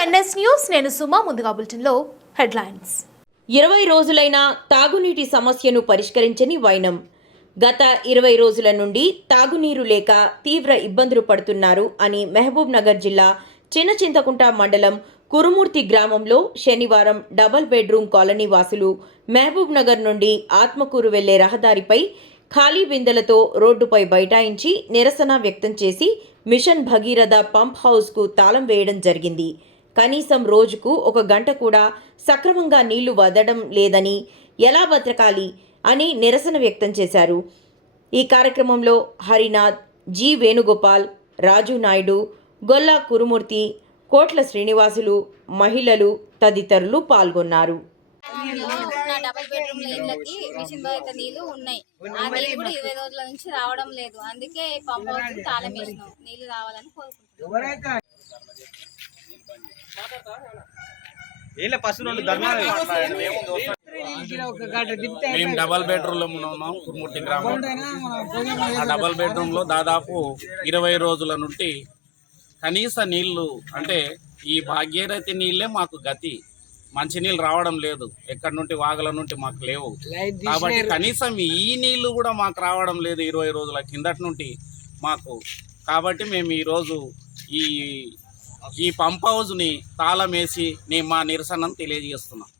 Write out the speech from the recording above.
NS news నేను సుమా ముందుగా బులెటిన్లో హెడ్లైన్స్. ఇరవై రోజులైన తాగునీటి సమస్యను పరిష్కరించని వైనం. గత ఇరవై రోజుల నుండి తాగునీరు లేక తీవ్ర ఇబ్బందులు పడుతున్నారు అని మహబూబ్ నగర్ జిల్లా చిన్న చింతకుంట మండలం కురుమూర్తి గ్రామంలో శనివారం డబల్ బెడ్రూమ్ కాలనీ వాసులు మహబూబ్ నగర్ నుండి ఆత్మకూరు వెళ్ళే రహదారిపై ఖాళీ బిందెలతో రోడ్డుపై బైఠాయించి నిరసన వ్యక్తం చేసి మిషన్ భగీరథ పంప్ హౌస్కు తాళం వేయడం జరిగింది. కనీసం రోజుకు ఒక గంట కూడా సక్రమంగా నీళ్ళు వదడం లేదని ఎలా బతకాలి అని నిరసన వ్యక్తం చేశారు. ఈ కార్యక్రమంలో హరినాథ్ జి. వేణుగోపాల్ రాజు నాయుడు గొల్లా కురుమూర్తి కోట్ల శ్రీనివాసులు మహిళలు తదితరులు పాల్గొన్నారు. డబల్ బెడ్రూమ్ నీళ్ళకి మిషన్ బాధిత నీళ్ళు ఉన్నాయి ఆ నీళ్ళు కూడా ఇరవై రోజుల నుంచి రావడం లేదు అందుకే పంప్ హౌస్ తాళం వేసినాం నీళ్ళు రావాలని కోరుకుంటున్నాం వీళ్ళ పశువులు మేము డబల్ బెడ్రూమ్లో ఉన్నాం కుర్మూర్తి గ్రామం. ఆ డబల్ బెడ్రూమ్లో దాదాపు ఇరవై రోజుల నుండి కనీస నీళ్ళు అంటే ఈ భాగ్యరథి నీళ్ళే మాకు గతి. మంచినీళ్ళు రావడం లేదు. ఎక్కడి నుండి వాగల నుండి మాకు లేవు. కాబట్టి కనీసం ఈ నీళ్ళు కూడా మాకు రావడం లేదు ఇరవై రోజుల కిందటి నుండి మాకు. కాబట్టి మేము ఈరోజు ఈ ఈ పంప్ హౌస్ని తాళం వేసి నేను మా నిరసనను తెలియజేస్తున్నాం.